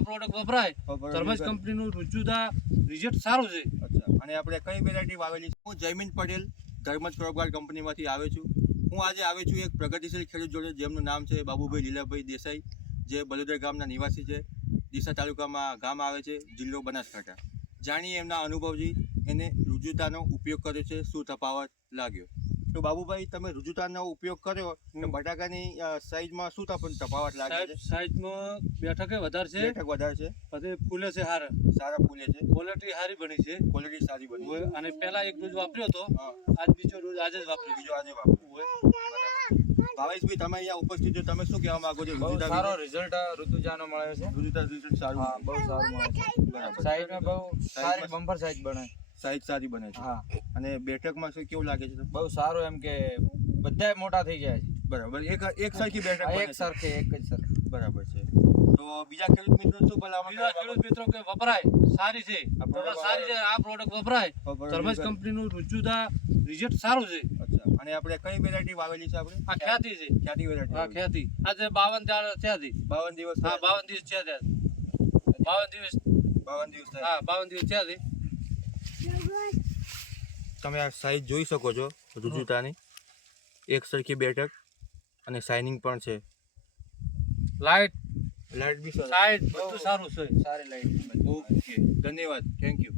આ પ્રોડક્ટ વપરાય ધર્મેશ કંપનીનું રુજુતા રિઝલ્ટ સારું છે. અચ્છા, અને આપણે કઈ વેરાયટી વાવેલી છે? હું જયમીન પટેલ ધર્મેશ ક્રોપગાર્ડ કંપનીમાંથી આવ્યો છું. હું આજે આવ્યો છું એક પ્રગતિશીલ ખેડૂત જોડે, જેમનું નામ છે બાબુભાઈ લીલાભાઈ દેસાઈ, જે બલોદર ગામના નિવાસી છે. ડીસા તાલુકામાં ગામ આવે છે, જિલ્લો બનાસકાંઠા. જાણીએ એમના અનુભવથી એને રુજુતાનો ઉપયોગ કર્યો છે, શું તફાવત લાગ્યો. તો બાબુભાઈ, તમે રુજુતાનો ઉપયોગ કર્યો તો બટાકાની સાઈઝમાં શું તફાવત લાગે છે? સાઈઝમાં બેઠકે વધારે છે, બેઠક વધારે છે, પછી ફૂલે છે સારા ફૂલે છે, ક્વોલિટી સારી બની છે. ક્વોલિટી સારી બની છે. અને પહેલા એક ડોઝ વાપર્યો હતો, આજ બીજો ડોઝ આજે જ વાપર્યો. બીજો આજે વાપર્યો. ભાવેશભાઈ, તમે અહીંયા ઉપસ્થિત છો, તમે શું કહેવા માંગો છો? બહુ સારો રિઝલ્ટ ઋતુજાનો મળ્યો છે. રુજુતા રિઝલ્ટ સારું. હા, બહુ સારું મળે છે. બરાબર. સાઈઝમાં બહુ સારી બમ્પર સાઈઝ બને. સાઈઝ સારી બને છે. હા, અને બેઠકમાં શું કેવું લાગે છે તમને? બહુ સારું, એમ કે બધા મોટા થઈ જાય છે. બરાબર. એક સરખી બેઠક હા, બને એક છે. સરખે એક જ સરખે. બરાબર છે. તો બીજા ખેડૂત મિત્રો શું ભલામણ બીજા ખેડૂત મિત્રો કે વપરાય સારી છે, પ્રોડક્ટ સારી છે. આ પ્રોડક્ટ વપરાય ધર્મેશ કંપનીનું રુજુતા રિઝલ્ટ સારું છે. અચ્છા, અને આપણે કઈ વેરાયટી વાવેલી છે? આપણે આ ખ્યાતિ છે. ખ્યાતિ વેરાયટી. હા, ખ્યાતિ. આજે 52 દાડા થયા છે. 52 દિવસ. હા, 52 દિવસ થયા છે. 52 દિવસ. 52 દિવસ થયા. હા, 52 દિવસ થયા છે. તમે આ સાઈઝ જોઈ શકો છો રુજુતાની, એક સરખી બેઠક અને શાઇનિંગ પણ છે. લાઈટ લાઈટ બી સરસ. સાઈડ બધું સારું છે. સારી લાઈટ. ઓકે, ધન્યવાદ, થેન્ક યુ.